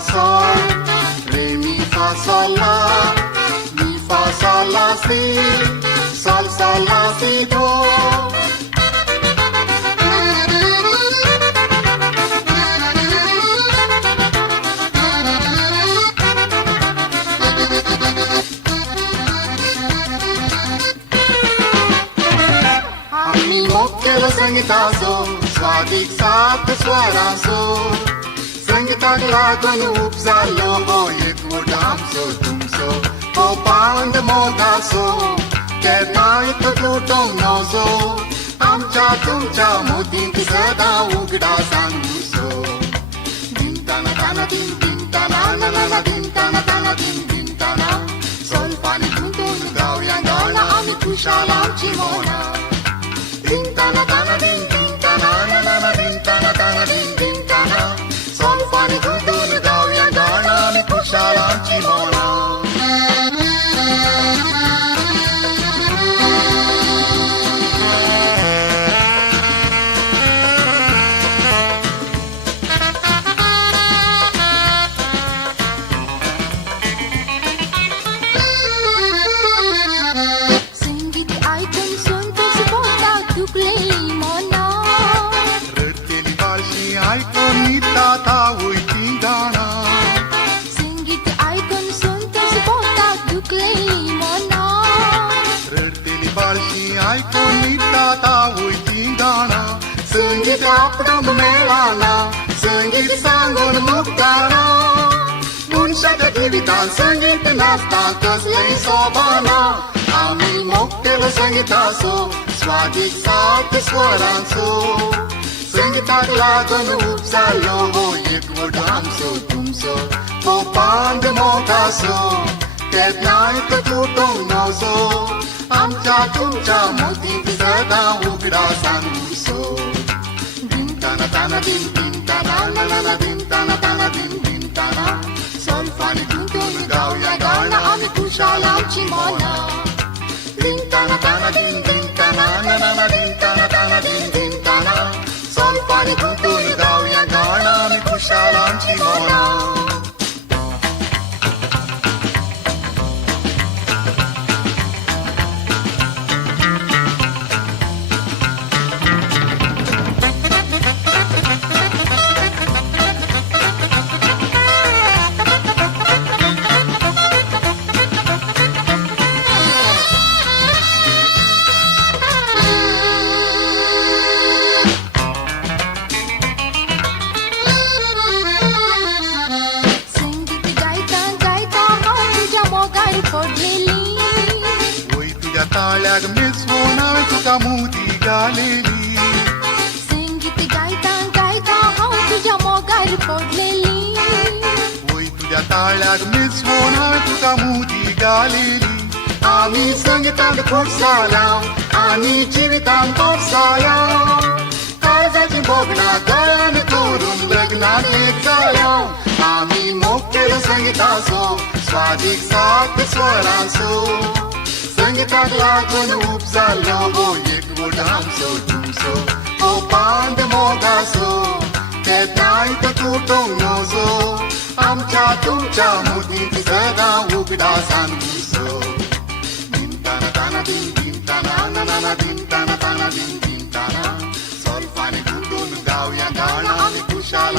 sol, re mi fa sol la, mi fa sol la si do. Kelo Sangitacho, स्वादिक सात स्वरांचो संगीताक लागून उपजालो हो एक आमचो तुमचो हो पांड मोगाचो केन्नाय तो तुटोंक नजो आमच्या तुमच्या मोदींक सदां उगडा सांगूचो दिन ताना ताना दिन दिन ताना नाना दिन ताना ताना दिन दिन ताना सोलपानी गुंतून गावया गाणा आमी खुशाल आमची मोना दिन ताना ताना दिन दिन ताना नाना दिन ताना ताना दिन दिन ताना सोलपानी गुंतून गावया गाणा आमी खुशाल आमची मोना. संगीत आपणूक मेळाना संगीत सांगून मुक्ताना मनशाच्या जिवितांत संगीत नासता कसलेय सोबाना आमी मोग केलो संगीताचो स्वादीक सात स्वरांचो संगीताक लागून उपजालो हो एकवट आमचो तुमचो हो पांड मोगाचो केन्नाय तो तुटोंक नजो आमच्या तुमच्या मोदींक सदां उगडा सांगूचो ताना ताना दिन दिन ताना नाना दिन ताना ताना दिन दिन ताना सोलपानी गुंतून गावया गाणा आमी खुशाल आमची मोना दिन ताना ताना दिन दिन ताना नाना दिन ताना ताना दिन दिन ताना सोलपानी गुंतून गावया गाणा आमी खुशाल आमची मोना. ताळ्याक मिसवून तुका मोदी घालेली संगीत गायता गायता हांव तुज्या मोगार पडलेली वय तुझ्या ताळ्याक मिसवून तुका मोदी घालेली आमी संगीतांत खुशाला आनी जिवितांत पोरसाया काळजाची बोगडां गळ्यान करून लग्नाक एक जाया आमी मोग केलो संगीताचो स्वादीक सात स्वरांचो संगीताक लागून उपजालो हो एकवट आमचो तुमचो हो पांड मोगाचो केन्नाय तो तुटोंक नजो आमच्या तुमच्या मोदींक सदां उगडा सांगूचो दिन ताना ताना दिन दिन ताना नाना दिन ताना ताना दिन दिन ताना सोलपानी गुंतून गावया गाणा आमी खुशाल